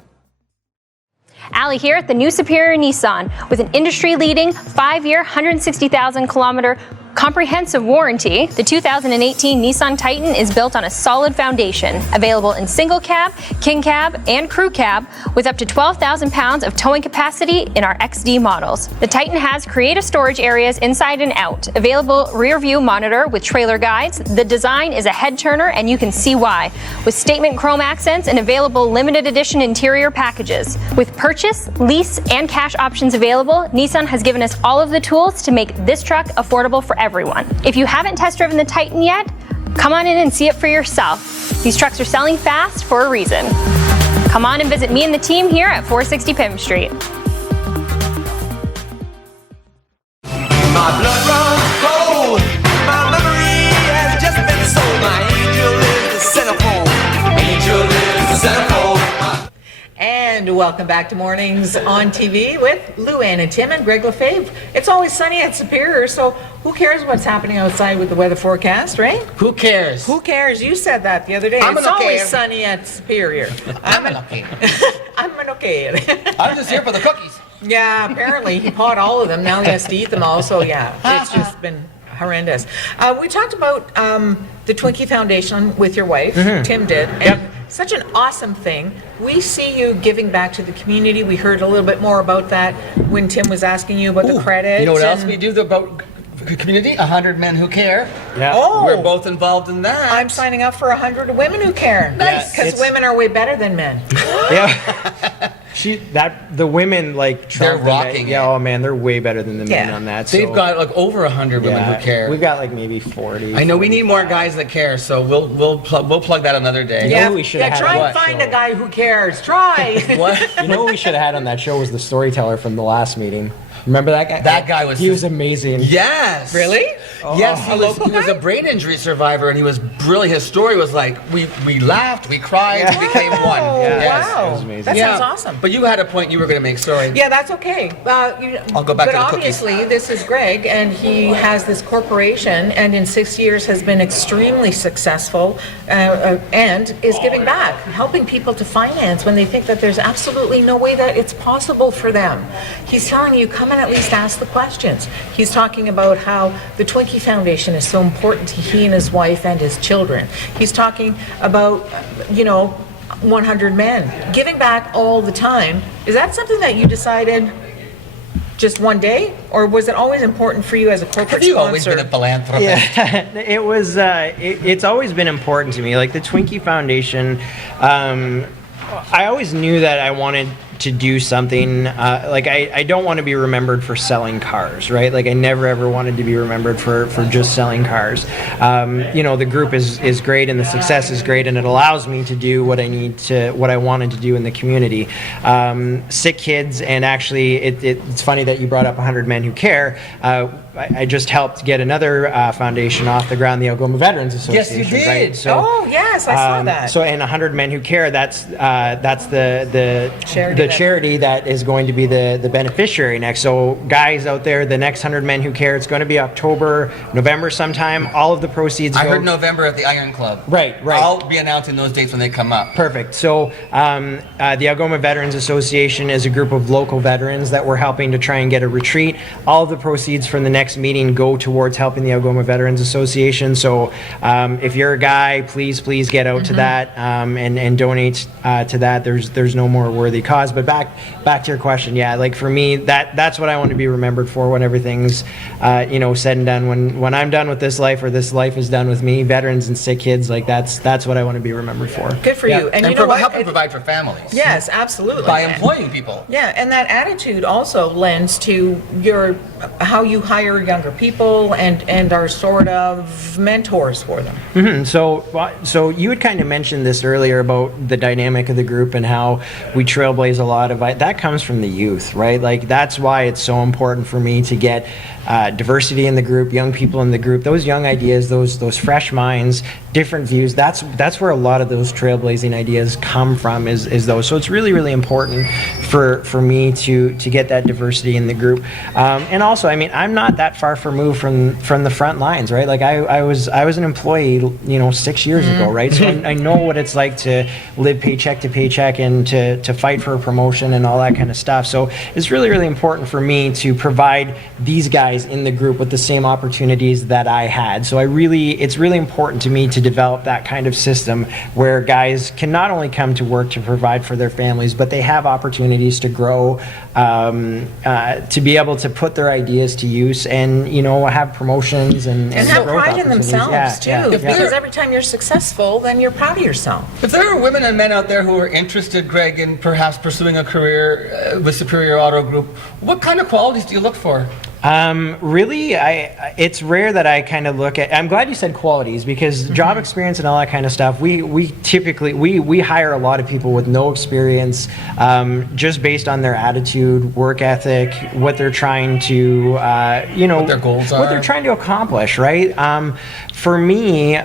Allie here at the new Superior Nissan with an industry-leading 5-year, 160,000 kilometer comprehensive warranty. The 2018 Nissan Titan is built on a solid foundation, available in single cab, king cab, and crew cab, with up to 12,000 pounds of towing capacity in our XD models. The Titan has creative storage areas inside and out, available rear view monitor with trailer guides. The design is a head turner, and you can see why, with statement chrome accents and available limited edition interior packages. With purchase, lease, and cash options available, Nissan has given us all of the tools to make this truck affordable for everyone. If you haven't test driven the Titan yet, come on in and see it for yourself. These trucks are selling fast for a reason. Come on and visit me and the team here at 460 Pym Street. My blood runs cold. My memory has just been sold. My angel is the centerfold. Angel is the centerfold. And welcome back to Mornings on TV with Luann and Tim and Greg Lefebvre. It's always sunny at Superior, so who cares what's happening outside with the weather forecast, right? Who cares? Who cares? You said that the other day. It's always sunny at Superior. I'm an okay. I'm an okay. I'm just here for the cookies. Yeah, apparently he bought all of them. Now he has to eat them all. So yeah, it's just been horrendous. We talked about the Twinkie Foundation with your wife. Tim did. And such an awesome thing. We see you giving back to the community. We heard a little bit more about that when Tim was asking you about the credits. You know what else we do about community? 100 Men Who Care. Yeah. Oh, we're both involved in that. I'm signing up for 100 Women Who Care. Nice. Because women are way better than men. Yeah. the women like They're trump the men. rocking Yeah, it. oh man, they're way better than the men Yeah. on that. They've so, got like over 100 women who care. We've got like maybe 40. I know we need more guys that care, so we'll plug that another day. Yeah. we should have had try on and that find show. a guy who cares. Try. What? You know what we should have had on that show was the storyteller from the last meeting. Remember that guy? That guy was- He was amazing. Yes. Really? Yes, A local he was a guy? brain injury survivor, and he was brilliant. His story was like, we laughed, we cried, we became one. Oh, Yes. wow. it was amazing. That sounds awesome. But you had a point you were going to make, sorry. Yeah, that's okay. I'll go back but to the cookies. obviously, this is Greg, and he has this corporation, and in 6 years has been extremely successful, and is giving back, helping people to finance when they think that there's absolutely no way that it's possible for them. He's telling you, come and at least ask the questions. He's talking about how the Twinkie Foundation is so important to he and his wife and his children. He's talking about, 100 men, giving back all the time. Is that something that you decided just one day, or was it always important for you as a corporate Have you sponsor? always been a philanthropist? Yeah, it was. It's always been important to me. Like the Twinkie Foundation, I always knew that I wanted to do something. Like I don't want to be remembered for selling cars, right? Like I never ever wanted to be remembered for just selling cars. The group is great and the success is great, and it allows me to do what I wanted to do in the community. Sick kids, and actually it's funny that you brought up 100 Men Who Care. I just helped get another foundation off the ground, the Algoma Veterans Association. Yes, you did. Right? So, Oh, yes, I saw that. So, and 100 Men Who Care, that's the charity that is going to be the beneficiary next. So, guys out there, the next 100 Men Who Care, it's going to be October, November sometime. All of the proceeds I go. heard November at the Iron Club. Right. I'll be announcing those dates when they come up. Perfect. So the Algoma Veterans Association is a group of local veterans that we're helping to try and get a retreat. All of the proceeds from the next meeting go towards helping the Algoma Veterans Association. So if you're a guy, please get out to that and donate to that. There's no more worthy cause. But back to your question, yeah, like for me, that's what I want to be remembered for when everything's said and done. When I'm done with this life, or this life is done with me, veterans and sick kids, like that's what I want to be remembered for. Good for you. And you know help what? to provide for families. Yes, absolutely. By employing people. Yeah, and that attitude also lends to how you hire younger people and are sort of mentors for them. So you had kind of mentioned this earlier about the dynamic of the group and how we trailblaze a lot of that comes from the youth, right? Like that's why it's so important for me to get diversity in the group, young people in the group, those young ideas, those fresh minds, different views. That's where a lot of those trailblazing ideas come from. Is those. So it's really important for me to get that diversity in the group. And also, I mean, I'm not that far removed from the front lines, right? Like I was an employee, 6 years ago, right? So I know what it's like to live paycheck to paycheck and to fight for a promotion and all that kind of stuff. So it's really important for me to provide these guys in the group with the same opportunities that I had. So it's really important to me to develop that kind of system where guys can not only come to work to provide for their families, but they have opportunities to grow, to be able to put their ideas to use and, have promotions and have growth pride in opportunities. themselves too, Yeah. because every time you're successful, then you're proud of yourself. If there are women and men out there who are interested, Greg, in perhaps pursuing a career with Superior Auto Group, what kind of qualities do you look for? Really, it's rare that I kind of look at. I'm glad you said qualities, because job experience and all that kind of stuff. We typically we hire a lot of people with no experience, just based on their attitude, work ethic, what they're trying to, what their goals are, what they're trying to accomplish. Right. For me,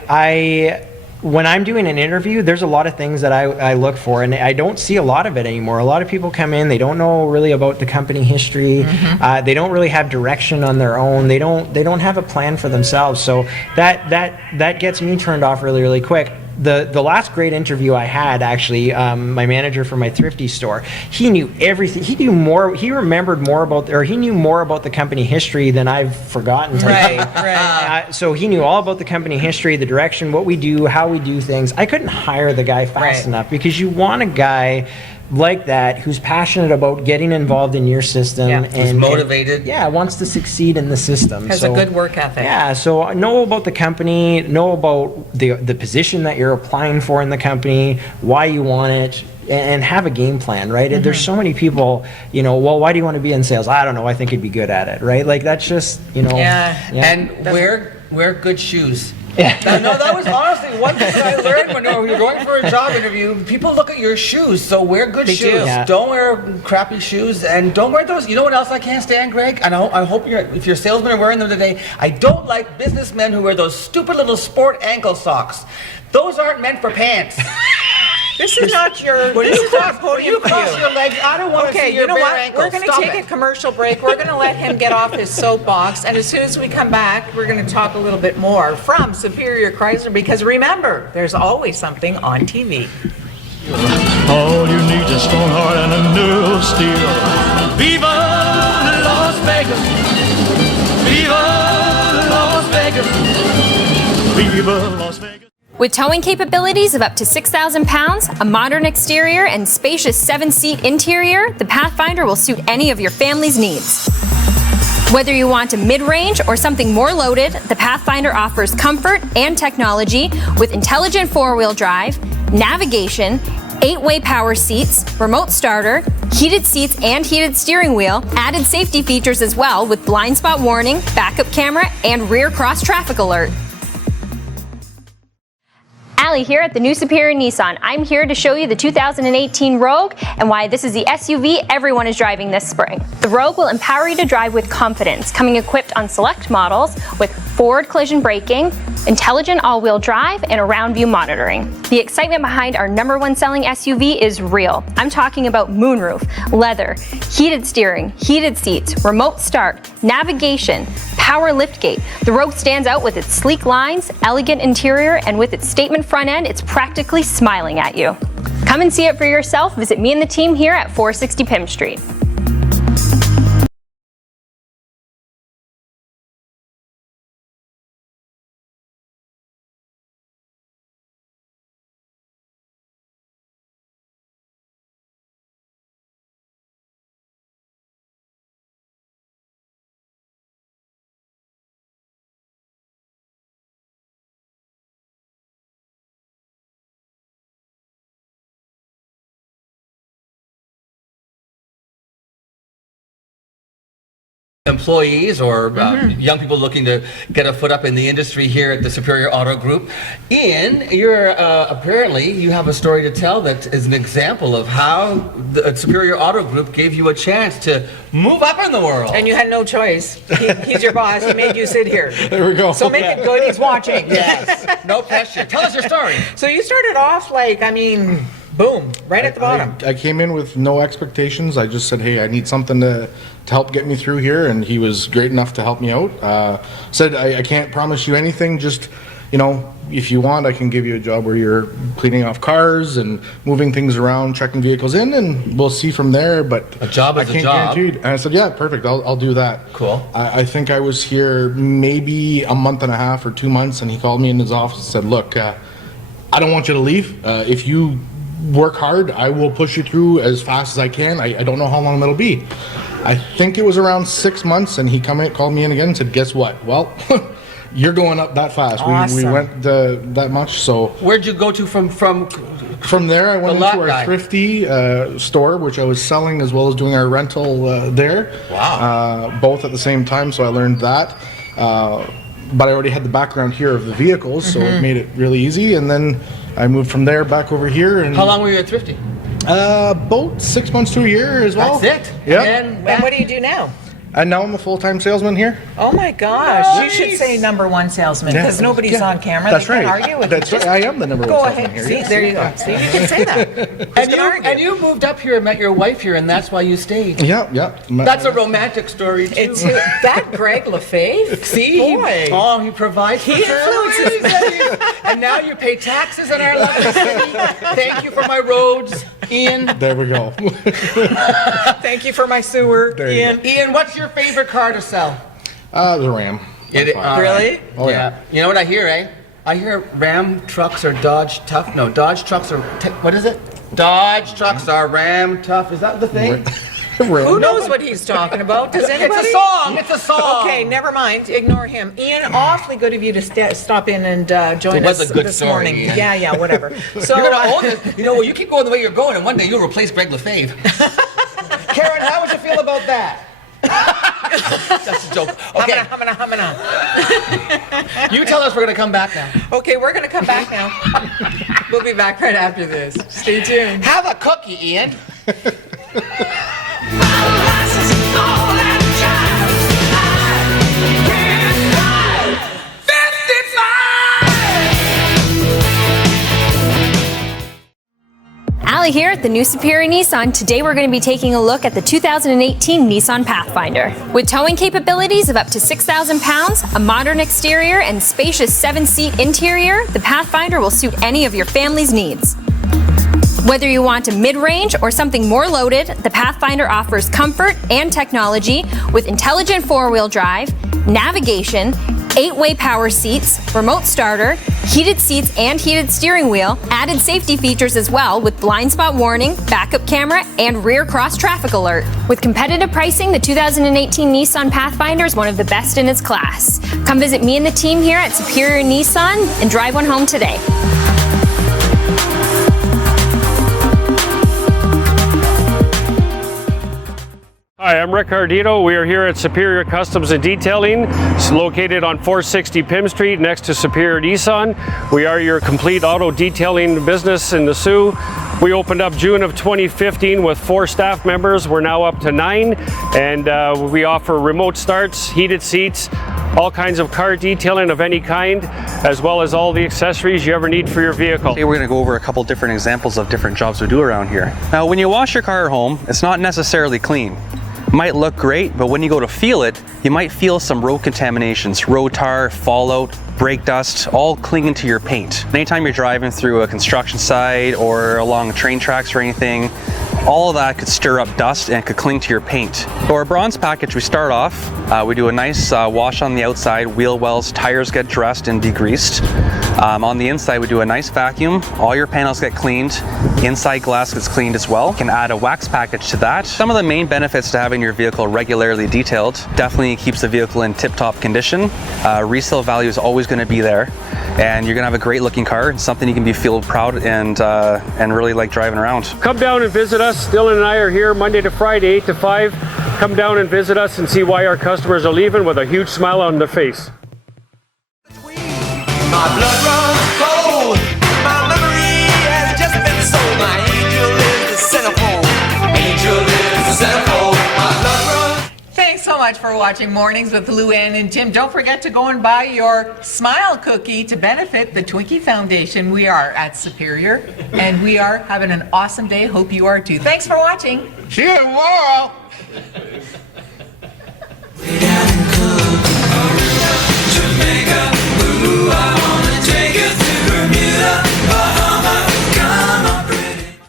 when I'm doing an interview, there's a lot of things that I look for, and I don't see a lot of it anymore. A lot of people come in, they don't know really about the company history. They don't really have direction on their own. They don't have a plan for themselves. So that gets me turned off really quick. The last great interview I had, actually, my manager for my thrifty store, he knew everything. He knew more. He remembered more he knew more about the company history than I've forgotten. Right. So he knew all about the company history, the direction, what we do, how we do things. I couldn't hire the guy fast enough, because you want a guy like that who's passionate about getting involved in your system and who's motivated. wants to succeed in the system. Has a good work ethic. Yeah, so know about the company, know about the position that you're applying for in the company, why you want it, and have a game plan, right? There's so many people, you know, well, why do you want to be in sales? I don't know. I think you'd be good at it, right? Like that's just, you know. Yeah. And wear good shoes. Yeah. No, that was honestly one thing that I learned when you're going for a job interview. People look at your shoes, so wear good shoes. do. Yeah. Don't wear crappy shoes, and don't wear those. You know what else I can't stand, Greg? And I hope if your salesmen are wearing them today, I don't like businessmen who wear those stupid little sport ankle socks. Those aren't meant for pants. This is not your. When This you is not cross, when podium you for cross you. your legs, I don't want to Okay, see your you know bare what? ankles. We're going to Stop take it. a commercial break. We're going to let him get off his soapbox, and as soon as we come back, we're going to talk a little bit more from Superior Chrysler. Because remember, there's always something on TV. All you need is a strong heart and a nerve of steel. Viva Las Vegas! Viva Las Vegas! Viva Las Vegas! With towing capabilities of up to 6,000 pounds, a modern exterior, and spacious 7-seat interior, the Pathfinder will suit any of your family's needs. Whether you want a mid-range or something more loaded, the Pathfinder offers comfort and technology with intelligent four-wheel drive, navigation, 8-way power seats, remote starter, heated seats and heated steering wheel, added safety features as well with blind spot warning, backup camera, and rear cross traffic alert. Allie here at the new Superior Nissan. I'm here to show you the 2018 Rogue and why this is the SUV everyone is driving this spring. The Rogue will empower you to drive with confidence, coming equipped on select models with forward collision braking, intelligent all-wheel drive, and around view monitoring. The excitement behind our #1 selling SUV is real. I'm talking about moonroof, leather, heated steering, heated seats, remote start, navigation, power liftgate. The Rogue stands out with its sleek lines, elegant interior, and with its statement front end, it's practically smiling at you. Come and see it for yourself. Visit me and the team here at 460 Pym Street. Employees or young people looking to get a foot up in the industry here at the Superior Auto Group. Ian, you're apparently you have a story to tell that is an example of how the Superior Auto Group gave you a chance to move up in the world. And you had no choice. He's your boss. He made you sit here. There we go. So make it good. He's watching. Yes, no pressure. Tell us your story. So you started off like, I mean, boom, right at the bottom. I came in with no expectations. I just said, hey, I need something to help get me through here, and he was great enough to help me out. Said, I can't promise you anything, just, you know, if you want, I can give you a job where you're cleaning off cars and moving things around, checking vehicles in, and we'll see from there, but A job is I a can't job. guarantee it. And I said, yeah, perfect, I'll do that. Cool. I think I was here maybe a month and a half or 2 months, and he called me in his office and said, look, I don't want you to leave. If you work hard, I will push you through as fast as I can. I don't know how long that'll be. I think it was around 6 months, and he called me in again and said, guess what? Well, you're going up that fast. We Awesome. went that much, so Where'd you go to from there I went The lot into our guy. thrifty store, which I was selling as well as doing our rental there. Wow. Both at the same time, so I learned that. But I already had the background here of the vehicles, so it made it really easy. And then I moved from there back over here. And How long were you at Thrifty? About 6 months to a year as well. That's it. Yeah. And And what do you do now? And now I'm a full-time salesman here. Oh my gosh, you should say #1 salesman Yeah. because nobody's Yeah. on camera. That's They can't right. argue with That's you. right. I am the #1 Go salesman ahead. here. See, Yes. there you go. See, you can say that. And you moved up here and met your wife here, and that's why you stayed. Yeah. That's a romantic story too. It's that Greg LaFave. See, boy. he provides for He families, and now you pay taxes in our lovely city. Thank you for my roads, Ian. There we go. Thank you for my sewer, There you Ian. Ian, what's your favorite car to sell? The Ram. Really? Oh, yeah. You know what I hear, eh? I hear Ram trucks are Dodge tough. No, Dodge trucks are what is it? Dodge trucks are Ram tough. Is that the thing? Who knows what he's talking about? Does anybody? It's a song. It's a song. Okay, never mind. Ignore him. Ian, awfully good of you to stop in and join It was us a good this story, morning. Ian. Yeah, whatever. So You're gonna own it. You know, well, you keep going the way you're going, and one day you'll replace Greg Lefebvre. Karen, how would you feel about that? That's a joke. Okay. Humana. You tell us we're gonna come back now. Okay, we're gonna come back now. We'll be back right after this. Stay tuned. Have a cookie, Ian. Allie here at the new Superior Nissan. Today we're going to be taking a look at the 2018 Nissan Pathfinder. With towing capabilities of up to 6,000 pounds, a modern exterior, and spacious 7-seat interior, the Pathfinder will suit any of your family's needs. Whether you want a mid-range or something more loaded, the Pathfinder offers comfort and technology with intelligent 4-wheel drive, navigation, 8-way power seats, remote starter, heated seats and heated steering wheel, added safety features as well with blind spot warning, backup camera, and rear cross traffic alert. With competitive pricing, the 2018 Nissan Pathfinder is one of the best in its class. Come visit me and the team here at Superior Nissan and drive one home today. Hi, I'm Rick Ardito. We are here at Superior Customs and Detailing. It's located on 460 Pym Street next to Superior Nissan. We are your complete auto detailing business in the Sioux. We opened up June of 2015 with 4 staff members. We're now up to 9, and we offer remote starts, heated seats, all kinds of car detailing of any kind, as well as all the accessories you ever need for your vehicle. Today we're going to go over a couple different examples of different jobs we do around here. Now, when you wash your car at home, it's not necessarily clean. It might look great, but when you go to feel it, you might feel some road contaminations, road tar, fallout, brake dust, all clinging to your paint. Anytime you're driving through a construction site or along train tracks or anything, all of that could stir up dust and could cling to your paint. For our bronze package, we start off, we do a nice wash on the outside, wheel wells, tires get dressed and degreased. On the inside, we do a nice vacuum, all your panels get cleaned, inside glass gets cleaned as well. You can add a wax package to that. Some of the main benefits to having your vehicle regularly detailed: definitely keeps the vehicle in tip-top condition. Resale value is always going to be there, and you're going to have a great looking car, and something you can feel proud and really like driving around. Come down and visit us. Dylan and I are here Monday to Friday, 8 to 5. Come down and visit us and see why our customers are leaving with a huge smile on their face. My blood runs cold. My memory has just been sold. My angel is the centerfold. Angel is the centerfold. My blood runs. Thanks so much for watching Mornings with Luann and Tim. Don't forget to go and buy your Smile Cookie to benefit the Twinkie Foundation. We are at Superior, and we are having an awesome day. Hope you are too. Thanks for watching. See you tomorrow. Jamaica.